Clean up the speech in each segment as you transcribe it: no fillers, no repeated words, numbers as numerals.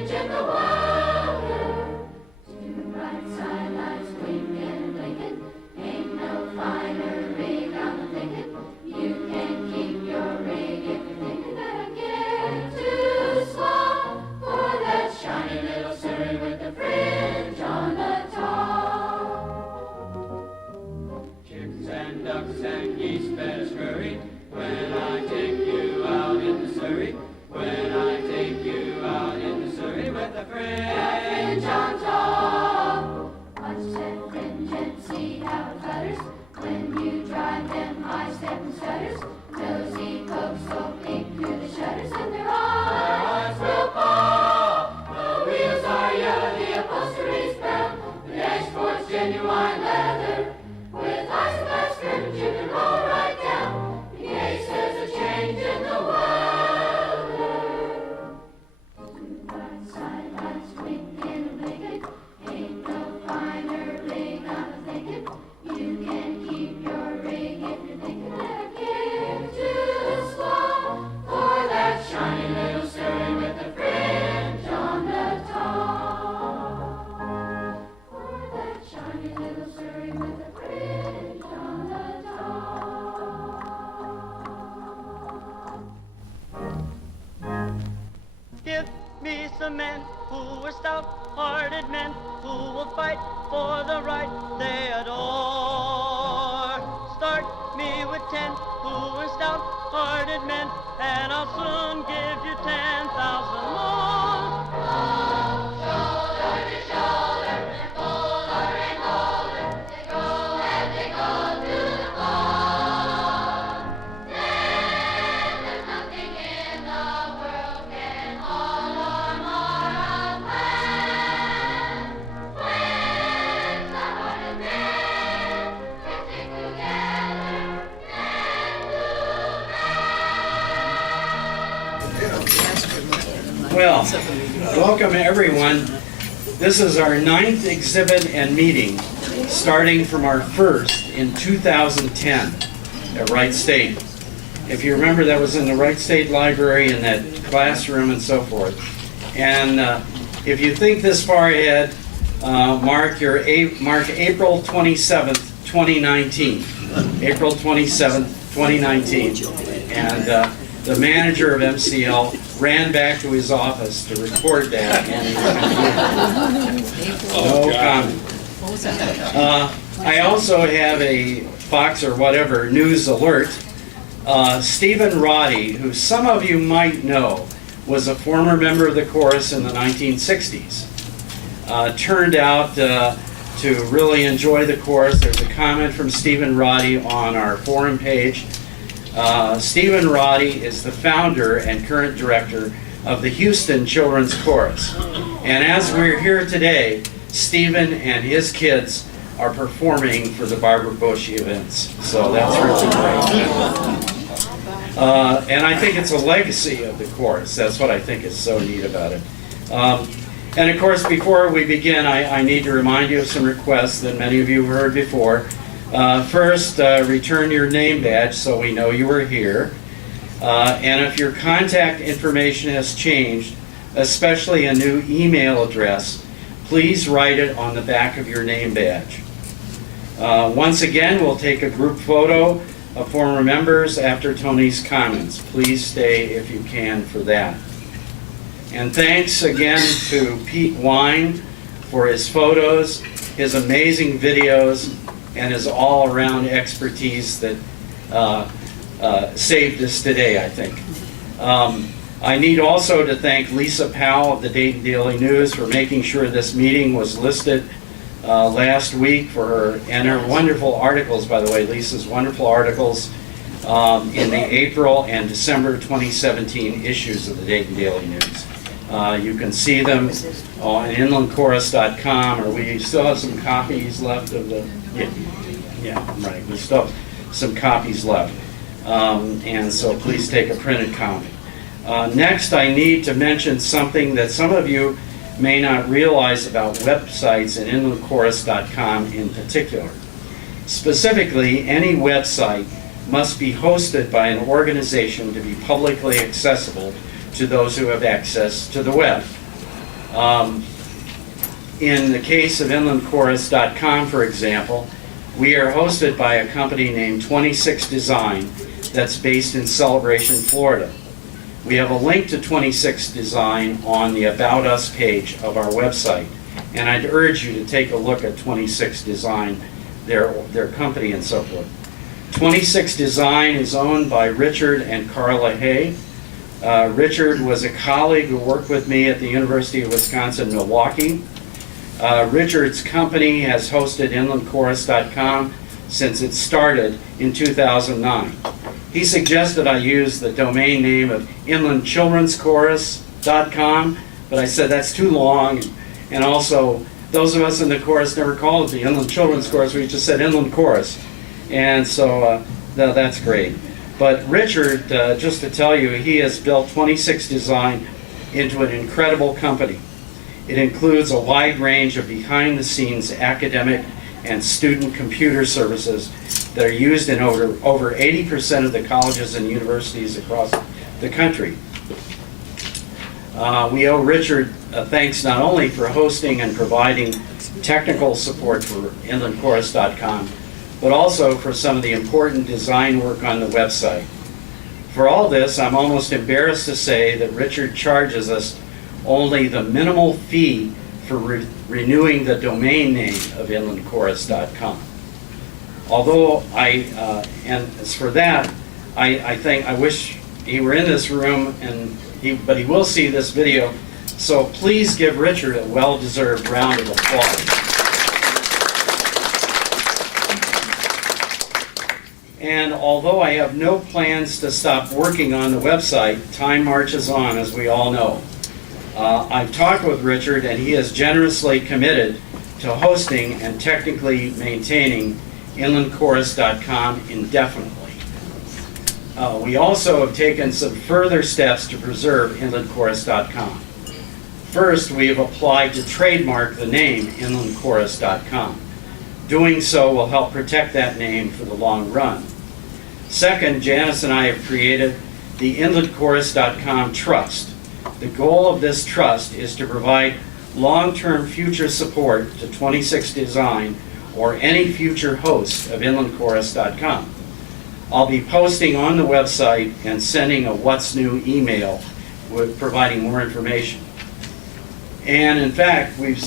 change in the weather. Two bright side lights blinking, blinking. Ain't no finer rig I'm thinking. You can keep your rig if you're thinking that I'm getting too small for that shiny little surrey with the fringe on the top. Chicks and ducks and geese better scurry when I take you out in the Surrey. When I take you out in the Surrey with the fringe on top. Watch that fringe and see how it flutters when you drive them high-stepping stutters. Nosy folks go peek through the shutters and their eyes will pop. The wheels are yellow, the upholstery's brown, the dashboard's genuine leather. With ice-glass curtains you can roll right down in case there's a change in the weather. Two bright side lights blinking and blinking. Ain't no finer rig I'm thinking. You can keep your rig if you're thinking that I'm getting too slow for that shiny little Surrey with the fringe on the top. For that shiny little Surrey with the fringe on the top. Give me some men who are stout-hearted men who will fight for the right they adore. Start me with 10 who are stout-hearted men, and I'll soon give you 10,000 more. Shoulder to shoulder, and bolder and bolder, they go and they go to the floor. Then there's nothing in the world can hold or mar a plan. When the hearted men can stick together and do Well, welcome everyone. This is our 9th exhibit and meeting, starting from our first in 2010 at Wright State. If you remember, that was in the Wright State Library in that classroom and so forth. And if you think this far ahead, mark April 27th, 2019. April 27th, 2019. And the manager of MCL ran back to his office to record that, and no comment. I also have a Fox or whatever news alert. Stephen Roddy, who some of you might know, was a former member of the chorus in the 1960s. Turned out to really enjoy the chorus. There's a comment from Stephen Roddy on our forum page. Stephen Roddy is the founder and current director of the Houston Children's Chorus. And as we're here today, Stephen and his kids are performing for the Barbara Bush events. So that's really great. And I think it's a legacy of the chorus. That's what I think is so neat about it. And of course, before we begin, I need to remind you of some requests that many of you have heard before. First, return your name badge so we know you were here. And if your contact information has changed, especially a new email address, please write it on the back of your name badge. Once again, we'll take a group photo of former members after Tony's comments. Please stay if you can for that. And thanks again to P021 for his photos, his amazing videos, and his all-around expertise that saved us today, I think. I need also to thank Lisa Powell of the Dayton Daily News for making sure this meeting was listed last week for her, and her wonderful articles, by the way, Lisa's wonderful articles in the April and December 2017 issues of the Dayton Daily News. You can see them on inlandchorus.com, or we still have some copies left of the, yeah, right, we still have some copies left. And so please take a printed copy. Next, I need to mention something that some of you may not realize about websites and inlandchorus.com in particular. Specifically, any website must be hosted by an organization to be publicly accessible to those who have access to the web. In the case of inlandchorus.com, for example, we are hosted by a company named 26 Design that's based in Celebration, Florida. We have a link to 26 Design on the About Us page of our website, and I'd urge you to take a look at 26 Design, their company and so forth. 26 Design is owned by Richard and Carla Hay. Richard was a colleague who worked with me at the University of Wisconsin-Milwaukee. Richard's company has hosted inlandchorus.com since it started in 2009. He suggested I use the domain name of inlandchildren'schorus.com, but I said that's too long, and also those of us in the chorus never called it the Inland Children's Chorus, we just said Inland Chorus, and so that's great. But Richard, just to tell you, he has built 26 Design into an incredible company. It includes a wide range of behind-the-scenes academic and student computer services that are used in over 80% of the colleges and universities across the country. We owe Richard thanks not only for hosting and providing technical support for inlandchorus.com, but also for some of the important design work on the website. For all this, I'm almost embarrassed to say that Richard charges us only the minimal fee for renewing the domain name of inlandchorus.com. Although and as for that, I think I wish he were in this room, but he will see this video, so please give Richard a well-deserved round of applause. And although I have no plans to stop working on the website, time marches on, as we all know. I've talked with Richard, and he is generously committed to hosting and technically maintaining inlandchorus.com indefinitely. We also have taken some further steps to preserve inlandchorus.com. First, we have applied to trademark the name inlandchorus.com. Doing so will help protect that name for the long run. Second, Janice and I have created the inlandchorus.com Trust. The goal of this trust is to provide long-term future support to 26 Design or any future host of inlandchorus.com. I'll be posting on the website and sending a What's New email with providing more information. And in fact, we've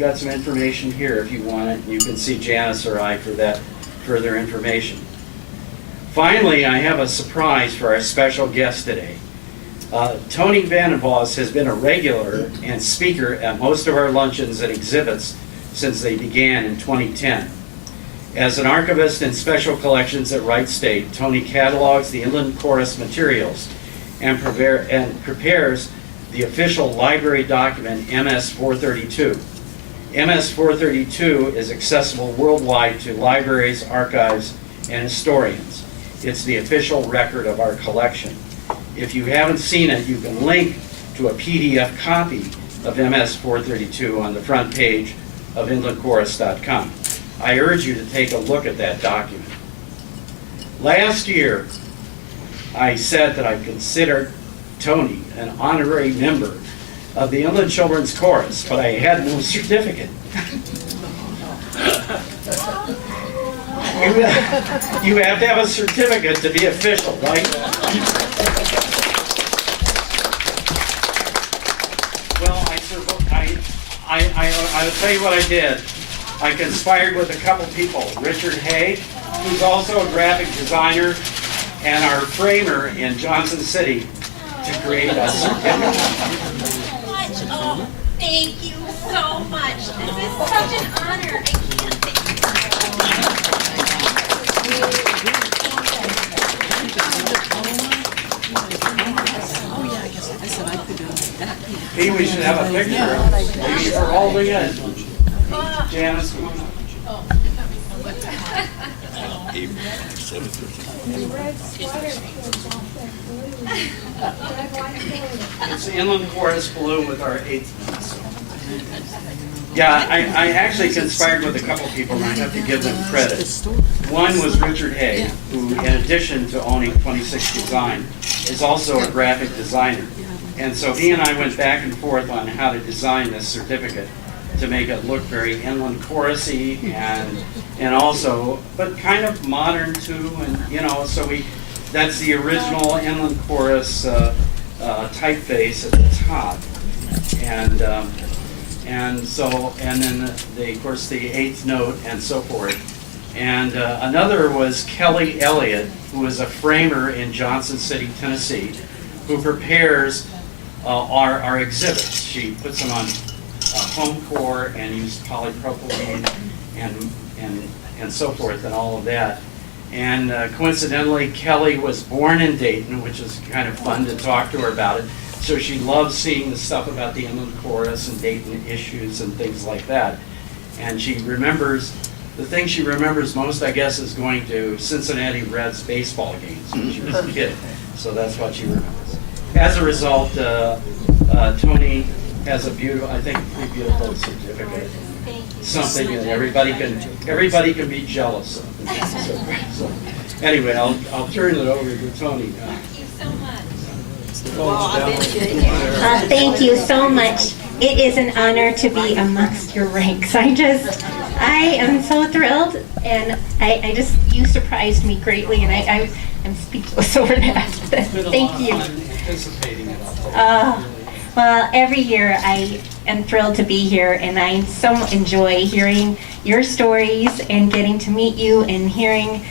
got some information here if you want it. You can see Janice or I for that further information. Finally, I have a surprise for our special guest today. Tony Vandenbos has been a regular and speaker at most of our luncheons and exhibits since they began in 2010. As an archivist in special collections at Wright State, Tony catalogs the Inland Chorus materials and prepares the official library document MS 432. MS 432 is accessible worldwide to libraries, archives, and historians. It's the official record of our collection. If you haven't seen it, you can link to a PDF copy of MS 432 on the front page of inlandchorus.com. I urge you to take a look at that document. Last year, I said that I considered Tony an honorary member of the Inland Children's Chorus, but I had no certificate. You have to have a certificate to be official, right? Well, I'll tell you what I did. I conspired with a couple people, Richard Hay, who's also a graphic designer, and our framer in Johnson City, to create a certificate. Oh, thank you so much. This is such an honor. I can't thank Hey, we should have a picture of maybe for all the end. Janice, come on up. It's the Inland Chorus Blue with our 8th month. Yeah, I actually conspired with a couple people, and I have to give them credit. One was Richard Hay, who, in addition to owning 26 Design, is also a graphic designer. And so he and I went back and forth on how to design this certificate to make it look very inland chorusy and also, but kind of modern too. And you know, so that's the original inland chorus typeface at the top, and then of course the eighth note and so forth. And another was Kelly Elliott, who is a framer in Johnson City, Tennessee, who prepares our exhibits. She puts them on foam core and uses polypropylene and so forth and all of that. And coincidentally, Kelly was born in Dayton, which is kind of fun to talk to her about it. So she loves seeing the stuff about the inland chorus and Dayton issues and things like that. And she remembers, the thing she remembers most, I guess, is going to Cincinnati Reds baseball games when she was a kid. So that's what she remembers. As a result, Tony has a beautiful, I think, pretty beautiful certificate. Something that everybody can be jealous of. So anyway, I'll turn it over to Tony now. Thank you so much. Thank you so much. It is an honor to be amongst your ranks. I am so thrilled, and you surprised me greatly, and I'm speechless over that. Thank you. Anticipating it. Well, every year I am thrilled to be here, and I so enjoy hearing your stories and getting to meet you and hearing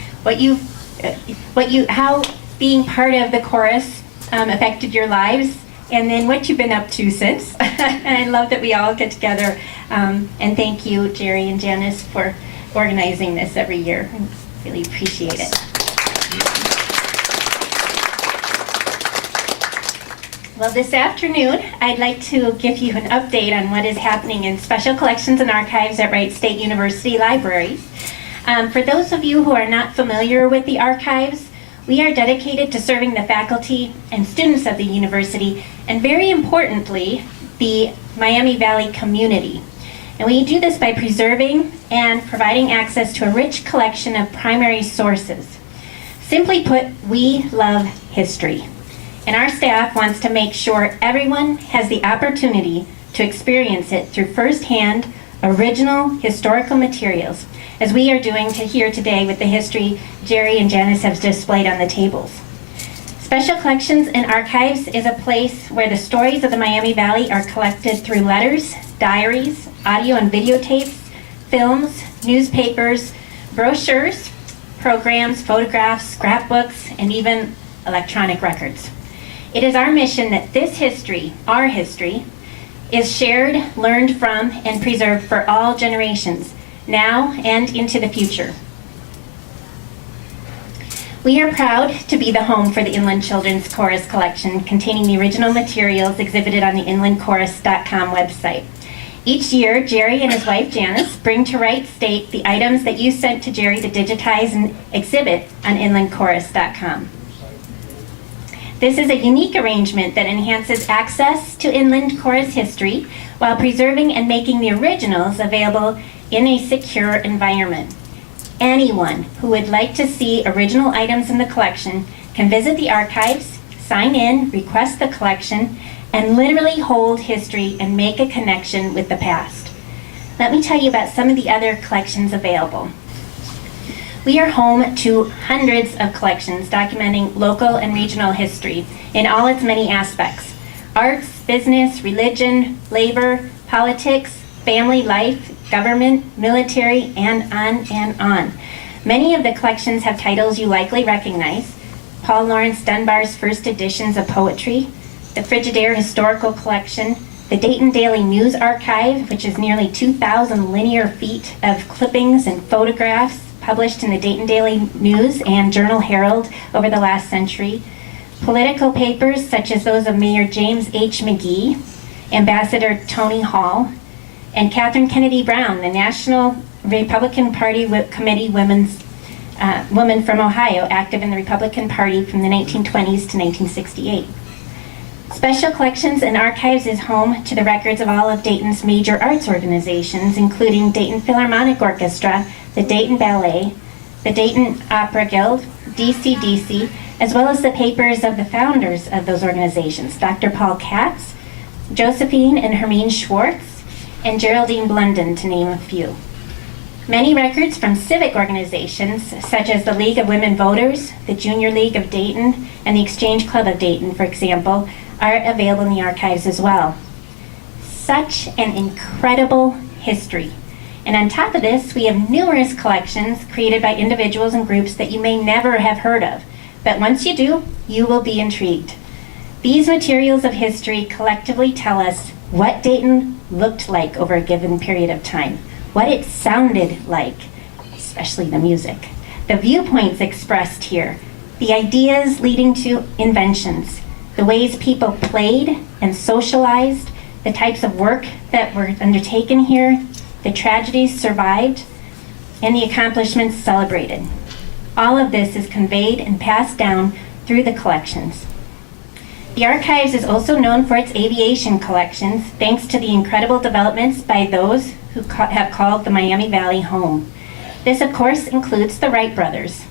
how being part of the chorus affected your lives, and then what you've been up to since. And I love that we all get together. And thank you, Jerry and Janice, for organizing this every year. I really appreciate it. Well, this afternoon, I'd like to give you an update on what is happening in Special Collections and Archives at Wright State University Libraries. For those of you who are not familiar with the archives, we are dedicated to serving the faculty and students of the university, and very importantly, the Miami Valley community. And we do this by preserving and providing access to a rich collection of primary sources. Simply put, we love history. And our staff wants to make sure everyone has the opportunity to experience it through firsthand, original historical materials, as we are doing here today with the history Jerry and Janice have displayed on the tables. Special Collections and Archives is a place where the stories of the Miami Valley are collected through letters, diaries, audio and videotapes, films, newspapers, brochures, programs, photographs, scrapbooks, and even electronic records. It is our mission that this history, our history, is shared, learned from, and preserved for all generations, now and into the future. We are proud to be the home for the Inland Children's Chorus Collection, containing the original materials exhibited on the inlandchorus.com website. Each year, Jerry and his wife Janice bring to Wright State the items that you sent to Jerry to digitize and exhibit on inlandchorus.com. This is a unique arrangement that enhances access to inland chorus history while preserving and making the originals available in a secure environment. Anyone who would like to see original items in the collection can visit the archives, sign in, request the collection, and literally hold history and make a connection with the past. Let me tell you about some of the other collections available. We are home to hundreds of collections documenting local and regional history in all its many aspects: arts, business, religion, labor, politics, family life, government, military, and on. Many of the collections have titles you likely recognize: Paul Laurence Dunbar's first editions of poetry, the Frigidaire Historical Collection, the Dayton Daily News Archive, which is nearly 2,000 linear feet of clippings and photographs published in the Dayton Daily News and Journal Herald over the last century, political papers such as those of Mayor James H. McGee, Ambassador Tony Hall, and Catherine Kennedy Brown, the National Republican Party Committee woman from Ohio, active in the Republican Party from the 1920s to 1968. Special Collections and Archives is home to the records of all of Dayton's major arts organizations, including Dayton Philharmonic Orchestra, the Dayton Ballet, the Dayton Opera Guild, DCDC, as well as the papers of the founders of those organizations, Dr. Paul Katz, Josephine and Hermine Schwartz, and Geraldine Blunden, to name a few. Many records from civic organizations, such as the League of Women Voters, the Junior League of Dayton, and the Exchange Club of Dayton, for example, are available in the archives as well. Such an incredible history. And on top of this, we have numerous collections created by individuals and groups that you may never have heard of. But once you do, you will be intrigued. These materials of history collectively tell us what Dayton looked like over a given period of time, what it sounded like, especially the music, the viewpoints expressed here, the ideas leading to inventions, the ways people played and socialized, the types of work that were undertaken here, the tragedies survived, and the accomplishments celebrated. All of this is conveyed and passed down through the collections. The archives is also known for its aviation collections, thanks to the incredible developments by those who have called the Miami Valley home. This, of course, includes the Wright brothers.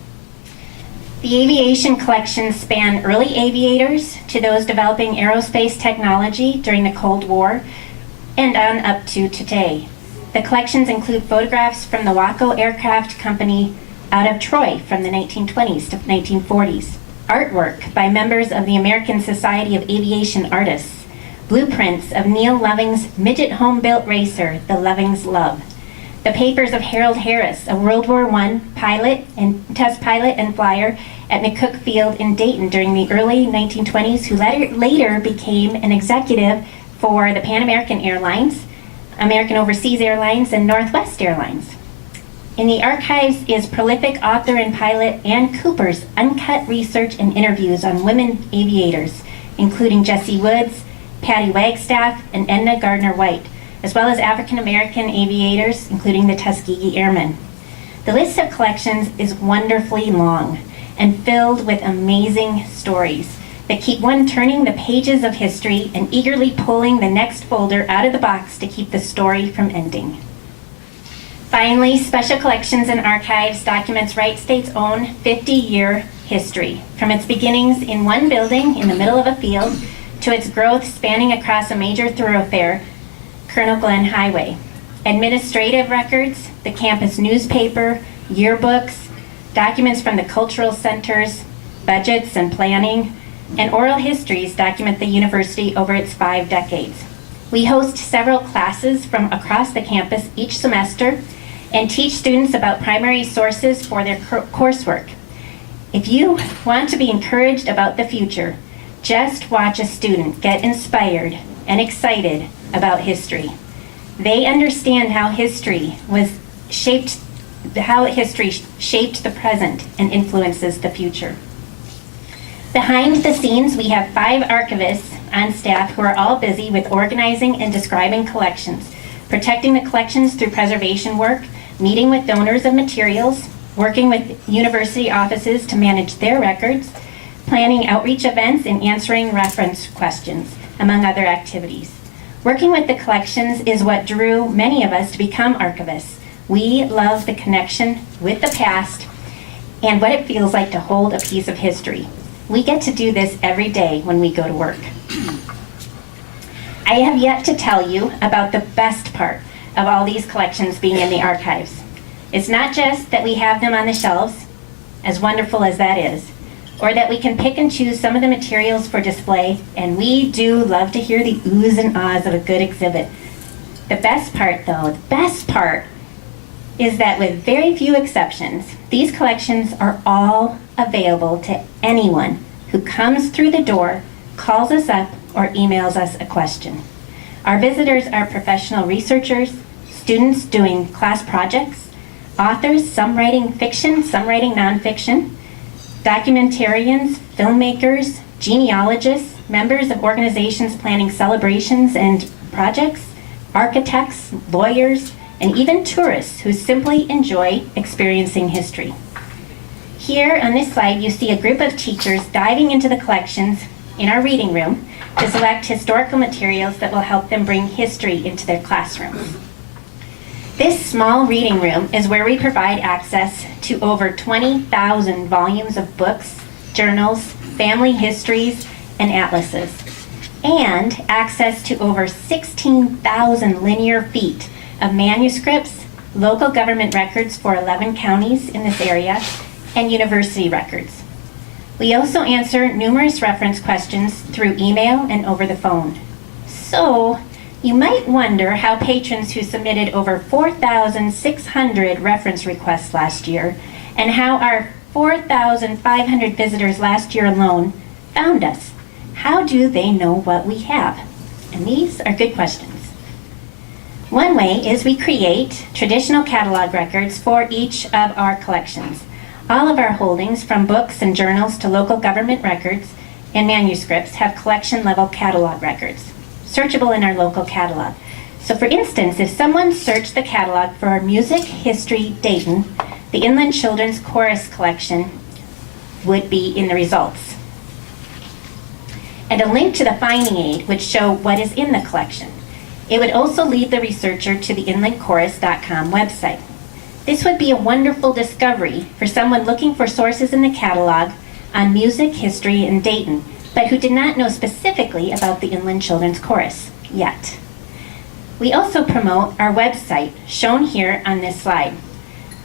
The aviation collections span early aviators to those developing aerospace technology during the Cold War and on up to today. The collections include photographs from the Waco Aircraft Company out of Troy from the 1920s to 1940s, artwork by members of the American Society of Aviation Artists, blueprints of Neil Loving's midget home-built racer, the Loving's Love, the papers of Harold Harris, a World War I pilot and test pilot and flyer at McCook Field in Dayton during the early 1920s, who later became an executive for the Pan American Airlines, American Overseas Airlines, and Northwest Airlines. In the archives is prolific author and pilot Ann Cooper's uncut research and interviews on women aviators, including Jessie Woods, Patty Wagstaff, and Edna Gardner-White, as well as African-American aviators, including the Tuskegee Airmen. The list of collections is wonderfully long and filled with amazing stories that keep one turning the pages of history and eagerly pulling the next folder out of the box to keep the story from ending. Finally, Special Collections and Archives documents Wright State's own 50-year history, from its beginnings in one building in the middle of a field to its growth spanning across a major thoroughfare, Colonel Glenn Highway. Administrative records, the campus newspaper, yearbooks, documents from the cultural centers, budgets and planning, and oral histories document the university over its 5 decades. We host several classes from across the campus each semester and teach students about primary sources for their coursework. If you want to be encouraged about the future, just watch a student get inspired and excited about history. They understand how history shaped the present and influences the future. Behind the scenes, we have 5 archivists on staff who are all busy with organizing and describing collections, protecting the collections through preservation work, meeting with donors of materials, working with university offices to manage their records, planning outreach events, and answering reference questions, among other activities. Working with the collections is what drew many of us to become archivists. We love the connection with the past and what it feels like to hold a piece of history. We get to do this every day when we go to work. I have yet to tell you about the best part of all these collections being in the archives. It's not just that we have them on the shelves, as wonderful as that is, or that we can pick and choose some of the materials for display, and we do love to hear the oohs and ahs of a good exhibit. The best part, is that with very few exceptions, these collections are all available to anyone who comes through the door, calls us up, or emails us a question. Our visitors are professional researchers, students doing class projects, authors, some writing fiction, some writing nonfiction, documentarians, filmmakers, genealogists, members of organizations planning celebrations and projects, architects, lawyers, and even tourists who simply enjoy experiencing history. Here on this slide, you see a group of teachers diving into the collections in our reading room to select historical materials that will help them bring history into their classrooms. This small reading room is where we provide access to over 20,000 volumes of books, journals, family histories, and atlases, and access to over 16,000 linear feet of manuscripts, local government records for 11 counties in this area, and university records. We also answer numerous reference questions through email and over the phone. So, you might wonder how patrons who submitted over 4,600 reference requests last year and how our 4,500 visitors last year alone found us. How do they know what we have? And these are good questions. One way is we create traditional catalog records for each of our collections. All of our holdings, from books and journals to local government records and manuscripts, have collection-level catalog records, searchable in our local catalog. So for instance, if someone searched the catalog for our Music History Dayton, the Inland Children's Chorus collection would be in the results. And a link to the finding aid would show what is in the collection. It would also lead the researcher to the inlandchorus.com website. This would be a wonderful discovery for someone looking for sources in the catalog on music, history, and Dayton, but who did not know specifically about the Inland Children's Chorus yet. We also promote our website, shown here on this slide.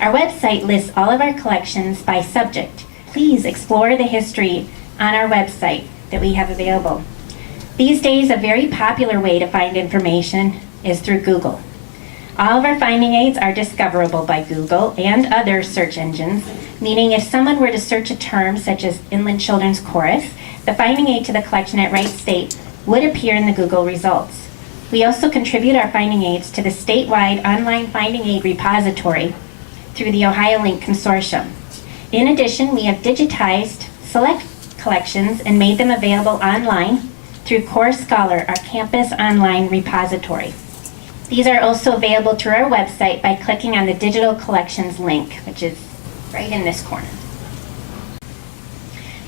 Our website lists all of our collections by subject. Please explore the history on our website that we have available. These days, a very popular way to find information is through Google. All of our finding aids are discoverable by Google and other search engines, meaning if someone were to search a term such as Inland Children's Chorus, the finding aid to the collection at Wright State would appear in the Google results. We also contribute our finding aids to the statewide online finding aid repository through the Ohio Link Consortium. In addition, we have digitized select collections and made them available online through Core Scholar, our campus online repository. These are also available through our website by clicking on the Digital Collections link, which is right in this corner.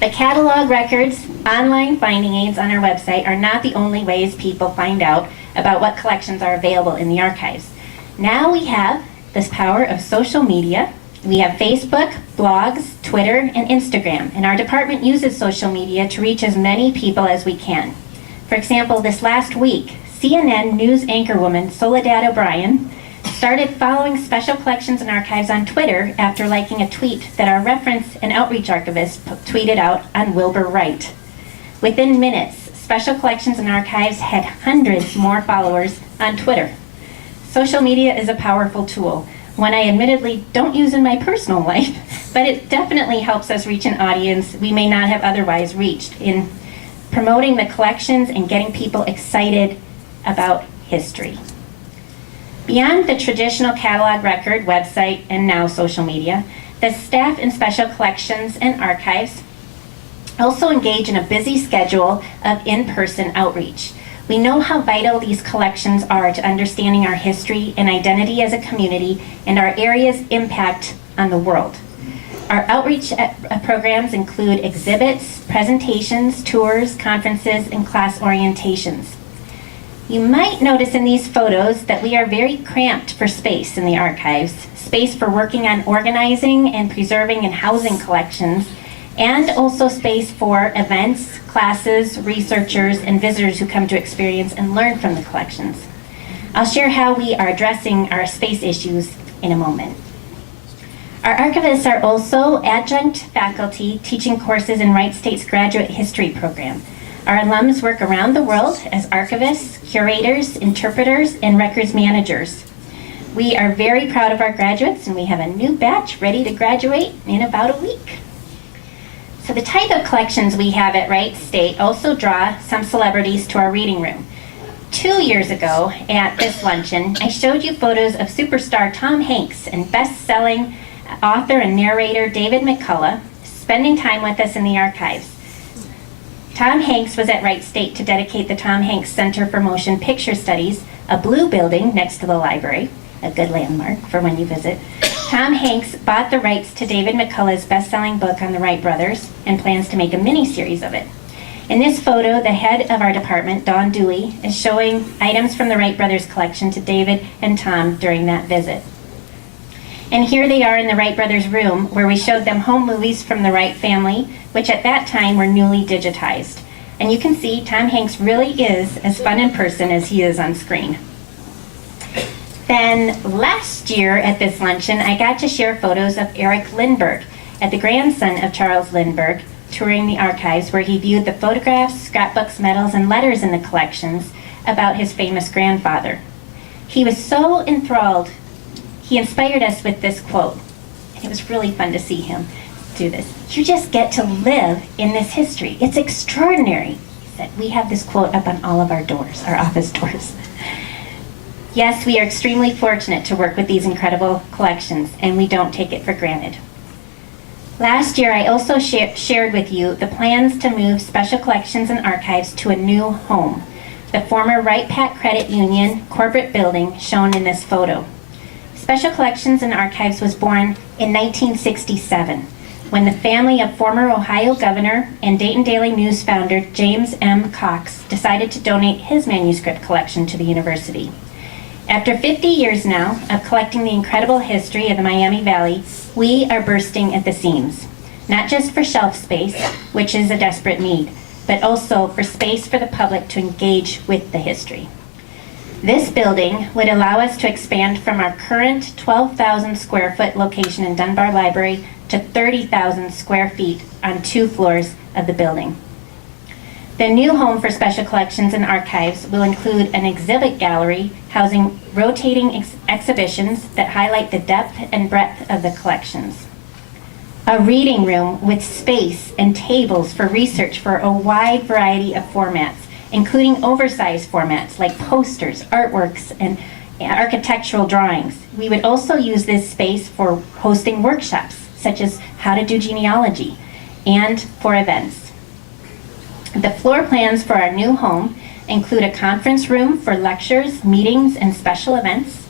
The catalog records, online finding aids on our website are not the only ways people find out about what collections are available in the archives. Now we have this power of social media. We have Facebook, blogs, Twitter, and Instagram, and our department uses social media to reach as many people as we can. For example, this last week, CNN news anchorwoman Soledad O'Brien started following Special Collections and Archives on Twitter after liking a tweet that our reference and outreach archivist tweeted out on Wilbur Wright. Within minutes, Special Collections and Archives had hundreds more followers on Twitter. Social media is a powerful tool, one I admittedly don't use in my personal life, but it definitely helps us reach an audience we may not have otherwise reached in promoting the collections and getting people excited about history. Beyond the traditional catalog record, website, and now social media, the staff in Special Collections and Archives also engage in a busy schedule of in-person outreach. We know how vital these collections are to understanding our history and identity as a community and our area's impact on the world. Our outreach programs include exhibits, presentations, tours, conferences, and class orientations. You might notice in these photos that we are very cramped for space in the archives, space for working on organizing and preserving and housing collections, and also space for events, classes, researchers, and visitors who come to experience and learn from the collections. I'll share how we are addressing our space issues in a moment. Our archivists are also adjunct faculty teaching courses in Wright State's Graduate History program. Our alums work around the world as archivists, curators, interpreters, and records managers. We are very proud of our graduates, and we have a new batch ready to graduate in about a week. So the type of collections we have at Wright State also draw some celebrities to our reading room. 2 years ago at this luncheon, I showed you photos of superstar Tom Hanks and best-selling author and narrator David McCullough spending time with us in the archives. Tom Hanks was at Wright State to dedicate the Tom Hanks Center for Motion Picture Studies, a blue building next to the library, a good landmark for when you visit. Tom Hanks bought the rights to David McCullough's best-selling book on the Wright brothers and plans to make a mini-series of it. In this photo, the head of our department, Dawn Dooley, is showing items from the Wright brothers collection to David and Tom during that visit. And here they are in the Wright brothers' room, where we showed them home movies from the Wright family, which at that time were newly digitized. And you can see Tom Hanks really is as fun in person as he is on screen. Then last year at this luncheon, I got to share photos of Eric Lindbergh, the grandson of Charles Lindbergh, touring the archives, where he viewed the photographs, scrapbooks, medals, and letters in the collections about his famous grandfather. He was so enthralled, he inspired us with this quote. And it was really fun to see him do this. "You just get to live in this history. It's extraordinary." He said, we have this quote up on all of our doors, our office doors. Yes, we are extremely fortunate to work with these incredible collections, and we don't take it for granted. Last year, I also shared with you the plans to move Special Collections and Archives to a new home, the former Wright Pat Credit Union corporate building shown in this photo. Special Collections and Archives was born in 1967, when the family of former Ohio governor and Dayton Daily News founder James M. Cox decided to donate his manuscript collection to the university. After 50 years now of collecting the incredible history of the Miami Valley, we are bursting at the seams, not just for shelf space, which is a desperate need, but also for space for the public to engage with the history. This building would allow us to expand from our current 12,000 square foot location in Dunbar Library to 30,000 square feet on 2 floors of the building. The new home for Special Collections and Archives will include an exhibit gallery housing rotating exhibitions that highlight the depth and breadth of the collections. A reading room with space and tables for research for a wide variety of formats, including oversized formats like posters, artworks, and architectural drawings. We would also use this space for hosting workshops, such as how to do genealogy, and for events. The floor plans for our new home include a conference room for lectures, meetings, and special events,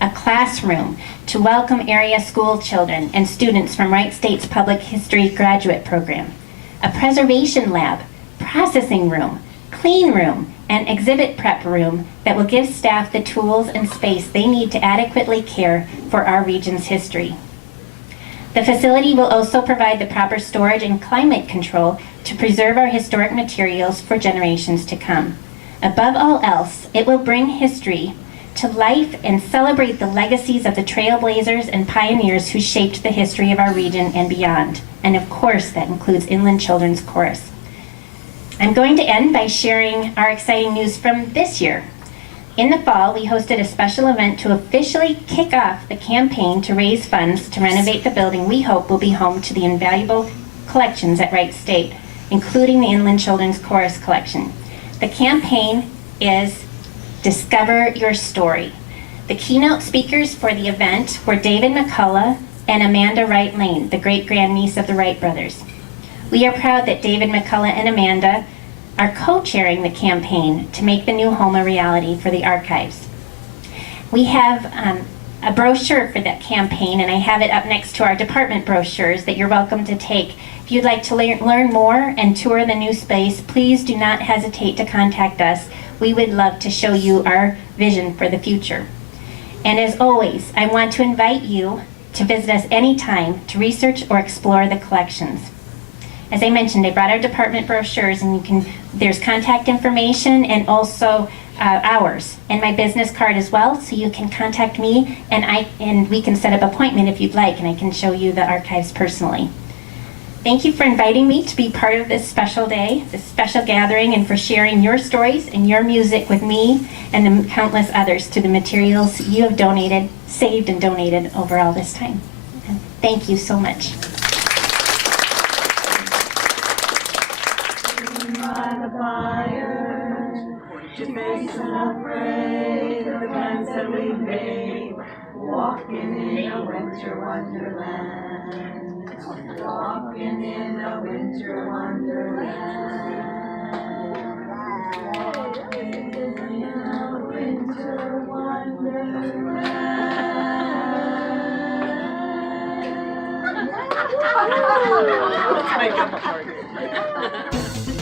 a classroom to welcome area school children and students from Wright State's Public History Graduate Program, a preservation lab, processing room, clean room, and exhibit prep room that will give staff the tools and space they need to adequately care for our region's history. The facility will also provide the proper storage and climate control to preserve our historic materials for generations to come. Above all else, it will bring history to life and celebrate the legacies of the trailblazers and pioneers who shaped the history of our region and beyond. And of course, that includes Inland Children's Chorus. I'm going to end by sharing our exciting news from this year. In the fall, we hosted a special event to officially kick off the campaign to raise funds to renovate the building we hope will be home to the invaluable collections at Wright State, including the Inland Children's Chorus collection. The campaign is Discover Your Story. The keynote speakers for the event were David McCullough and Amanda Wright Lane, the great-grandniece of the Wright brothers. We are proud that David McCullough and Amanda are co-chairing the campaign to make the new home a reality for the archives. We have a brochure for that campaign, and I have it up next to our department brochures that you're welcome to take. If you'd like to learn more and tour the new space, please do not hesitate to contact us. We would love to show you our vision for the future. And as always, I want to invite you to visit us anytime to research or explore the collections. As I mentioned, I brought our department brochures, and there's contact information and also hours, and my business card as well, so you can contact me, and we can set up an appointment if you'd like, and I can show you the archives personally. Thank you for inviting me to be part of this special day, this special gathering, and for sharing your stories and your music with me and the countless others through the materials you have donated, saved, and donated over all this time. And thank you so much. By the fire, just facing afraid of the plans that we made, walking in a winter wonderland, walking in a winter wonderland, walking in a winter wonderland. Let's make up a party. Bye.